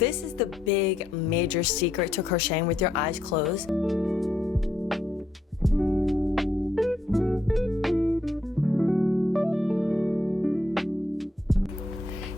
This is the big major secret to crocheting with your eyes closed.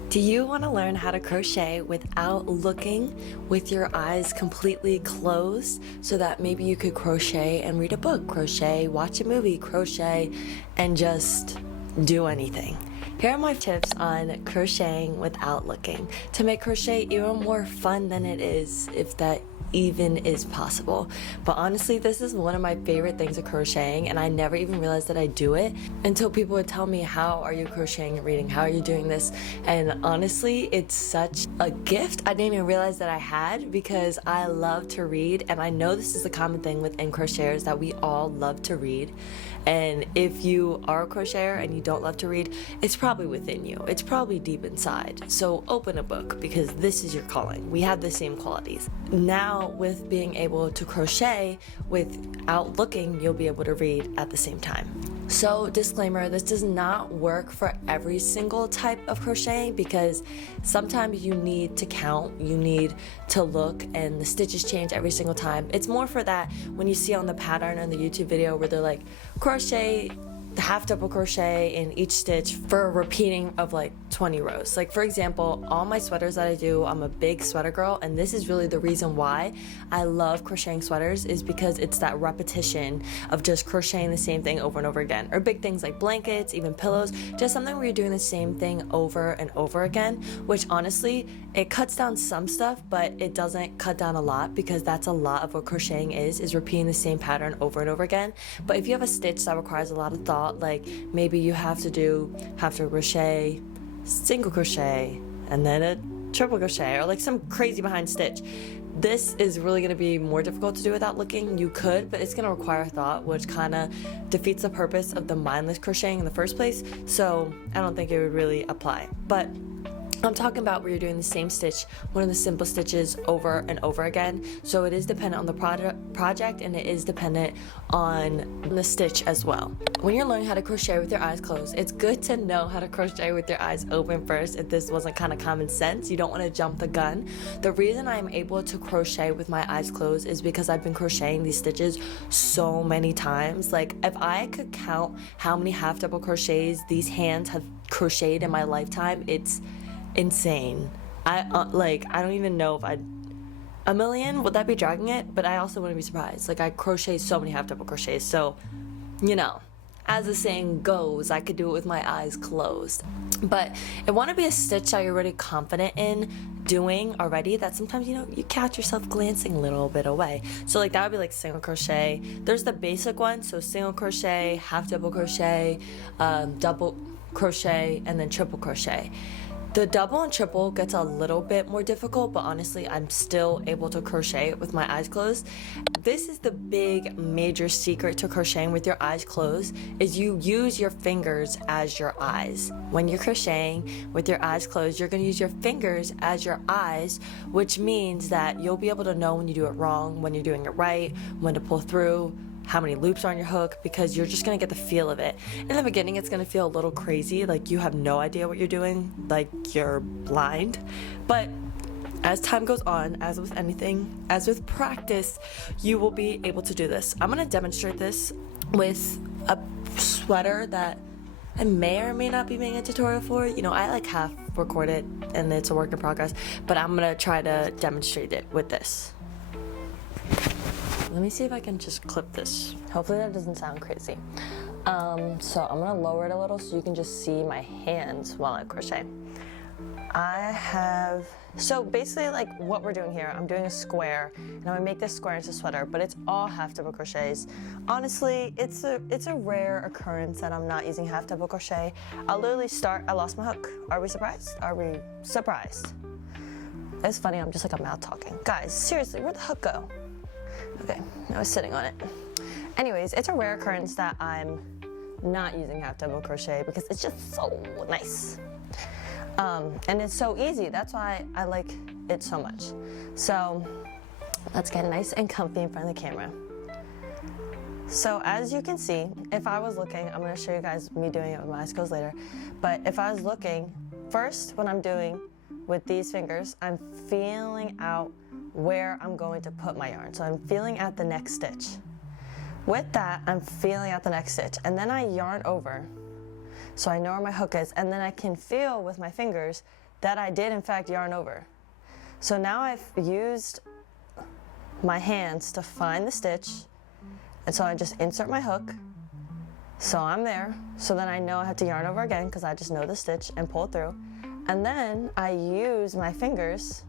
Do you want to learn how to crochet without looking, with your eyes completely closed, so that maybe you could crochet and read a book, crochet, watch a movie, crochet, and just do anything? Here are my tips on crocheting without looking to make crochet even more fun than it is, if that even is possible. But honestly, this is one of my favorite things of crocheting, and I never even realized that I do it until people would tell me, how are you crocheting and reading? How are you doing this? And honestly, it's such a gift I didn't even realize that I had, because I love to read, and I know this is a common thing within crocheters that we all love to read. And if you are a crocheter and you don't love to read, it's probably within you. It's probably deep inside. So open a book, because this is your calling. We have the same qualities. Now, with being able to crochet without looking, you'll be able to read at the same time. So disclaimer, this does not work for every single type of crocheting, because sometimes you need to count, you need to look, and the stitches change every single time. It's more for that when you see on the pattern in the YouTube video where they're like, crochet the half double crochet in each stitch for a repeating of like 20 rows. Like for example, all my sweaters that I do, I'm a big sweater girl, and this is really the reason why I love crocheting sweaters, is because it's that repetition of just crocheting the same thing over and over again. Or big things like blankets, even pillows, just something where you're doing the same thing over and over again, which honestly, it cuts down some stuff, but it doesn't cut down a lot, because that's a lot of what crocheting is repeating the same pattern over and over again. But if you have a stitch that requires a lot of thought, like maybe you have to crochet, single crochet, and then a triple crochet, or like some crazy behind stitch, this is really going to be more difficult to do without looking. You could, but it's going to require thought, which kind of defeats the purpose of the mindless crocheting in the first place, so I don't think it would really apply. But I'm talking about where you're doing the same stitch, one of the simple stitches, over and over again. So it is dependent on the project, and it is dependent on the stitch as well. When you're learning how to crochet with your eyes closed, it's good to know how to crochet with your eyes open first. If this wasn't kind of common sense, you don't want to jump the gun. The reason I'm able to crochet with my eyes closed is because I've been crocheting these stitches so many times. Like if I could count how many half double crochets these hands have crocheted in my lifetime, it's insane. I don't even know if a million, would that be dragging it? But I also wouldn't be surprised. Like I crochet so many half double crochets, so you know, as the saying goes, I could do it with my eyes closed. But it want to be a stitch that you're really confident in doing already, that sometimes, you know, you catch yourself glancing a little bit away. So like that would be like single crochet. There's the basic one, so single crochet, half double crochet, double crochet, and then triple crochet. The double and triple gets a little bit more difficult, but honestly, I'm still able to crochet with my eyes closed. This is the big major secret to crocheting with your eyes closed, is you use your fingers as your eyes. When you're crocheting with your eyes closed, you're going to use your fingers as your eyes, which means that you'll be able to know when you do it wrong, when you're doing it right, when to pull through, how many loops are on your hook, because you're just going to get the feel of it. In the beginning, it's going to feel a little crazy, like you have no idea what you're doing, like you're blind. But as time goes on, as with anything, as with practice, you will be able to do this. I'm going to demonstrate this with a sweater that I may or may not be making a tutorial for. You know, I like half record it and it's a work in progress, but I'm going to try to demonstrate it with this. Let me see if I can just clip this. Hopefully that doesn't sound crazy. So I'm gonna lower it a little so you can just see my hands while I crochet. So basically like what we're doing here, I'm doing a square, and I'm gonna make this square into a sweater, but it's all half double crochets. Honestly, it's a rare occurrence that I'm not using half double crochet. I'll literally start, I lost my hook. Are we surprised? Are we surprised? It's funny, I'm just like a mouth talking. Guys, seriously, where'd the hook go? Okay, I was sitting on it. Anyways, it's a rare occurrence that I'm not using half double crochet because it's just so nice. And it's so easy. That's why I like it so much. So let's get nice and comfy in front of the camera. So as you can see, if I was looking, I'm going to show you guys me doing it with my eyes closed later, but if I was looking, first what I'm doing with these fingers, I'm feeling out where I'm going to put my yarn. So I'm feeling out the next stitch. With that, I'm feeling out the next stitch, and then I yarn over. So I know where my hook is, and then I can feel with my fingers that I did in fact yarn over. So now I've used my hands to find the stitch, and so I just insert my hook. So I'm there, so then I know I have to yarn over again because I just know the stitch and pull it through. And then I use my fingers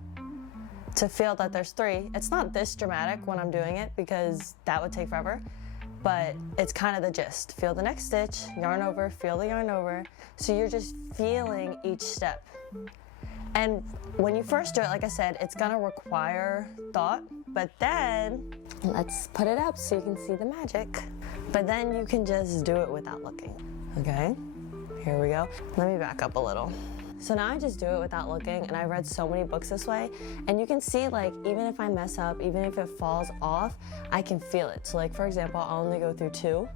to feel that there's 3. It's not this dramatic when I'm doing it because that would take forever, but it's kind of the gist. Feel the next stitch, yarn over, feel the yarn over. So you're just feeling each step. And when you first do it, like I said, it's gonna require thought, but then, let's put it up so you can see the magic. But then you can just do it without looking, okay? Here we go. Let me back up a little. So now I just do it without looking, and I read so many books this way, and you can see, like, even if I mess up, even if it falls off, I can feel it. So like, for example, I'll only go through 2.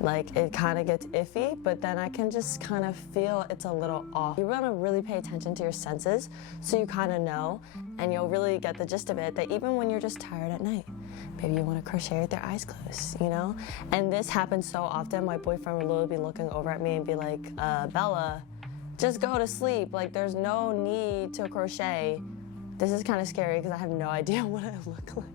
Like, it kind of gets iffy, but then I can just kind of feel it's a little off. You want to really pay attention to your senses so you kind of know, and you'll really get the gist of it, that even when you're just tired at night, maybe you want to crochet with your eyes closed, you know? And this happens so often. My boyfriend would literally be looking over at me and be like, Bella, just go to sleep. Like, there's no need to crochet. This is kind of scary because I have no idea what I look like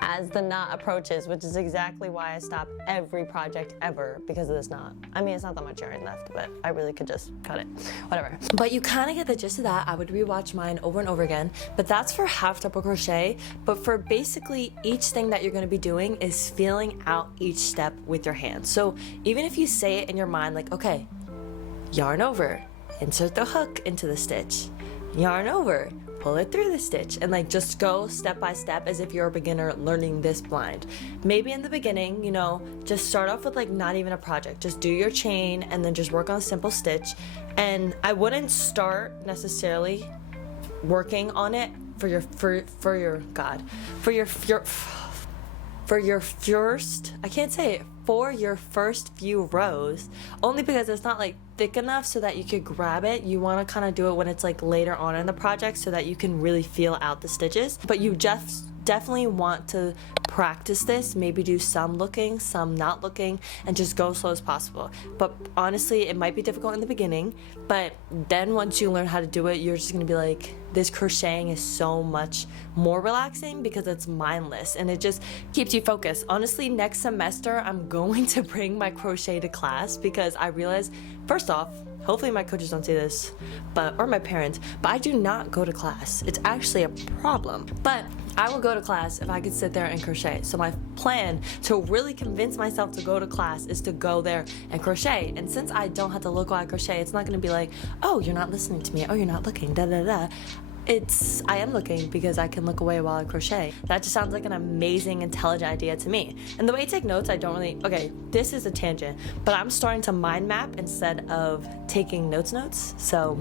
as the knot approaches, which is exactly why I stop every project ever, because of this knot. I mean, it's not that much yarn left, but I really could just cut it. Whatever. But you kind of get the gist of that. I would rewatch mine over and over again, but that's for half double crochet. But for basically each thing that you're going to be doing is feeling out each step with your hands. So even if you say it in your mind, like, okay, yarn over, insert the hook into the stitch, yarn over, pull it through the stitch, and like just go step by step as if you're a beginner learning this blind. Maybe in the beginning, you know, just start off with like not even a project. Just do your chain and then just work on a simple stitch. And I wouldn't start necessarily working on it for your first few rows, only because it's not like thick enough so that you could grab it. You want to kind of do it when it's like later on in the project so that you can really feel out the stitches. But you just definitely want to practice this, maybe do some looking, some not looking, and just go slow as possible. But honestly, it might be difficult in the beginning, but then once you learn how to do it, you're just gonna be like, this crocheting is so much more relaxing because it's mindless and it just keeps you focused. Honestly, next semester I'm going to bring my crochet to class because I realized, first off, hopefully my coaches don't see this, or my parents, but I do not go to class. It's actually a problem. But I will go to class if I could sit there and crochet. So my plan to really convince myself to go to class is to go there and crochet. And since I don't have to look while I crochet, it's not gonna be like, oh, you're not listening to me, oh, you're not looking, da da da. I am looking because I can look away while I crochet. That just sounds like an amazing, intelligent idea to me. And the way I take notes, I don't really, okay, this is a tangent, but I'm starting to mind map instead of taking notes, so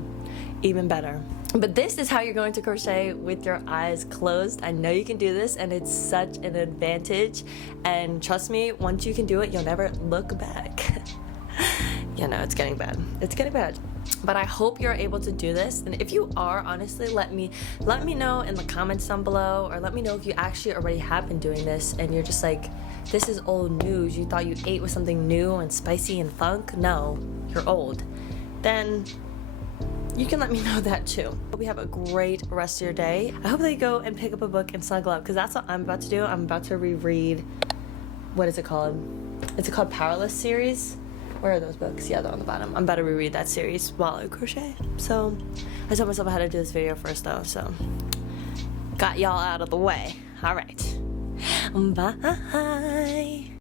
even better. But this is how you're going to crochet with your eyes closed. I know you can do this, and it's such an advantage. And trust me, once you can do it, you'll never look back. You know, it's getting bad. It's getting bad. But I hope you're able to do this. And if you are, honestly, let me know in the comments down below, or let me know if you actually already have been doing this and you're just like, this is old news. You thought you ate with something new and spicy and funk? No, you're old. Then you can let me know that too. Hope you have a great rest of your day. I hope that you go and pick up a book and snuggle up, because that's what I'm about to do. I'm about to reread, what is it called? Is it called Powerless series? Where are those books? Yeah, they're on the bottom. I'm about to reread that series while I crochet. So I told myself I had to do this video first though, so got y'all out of the way. All right, bye.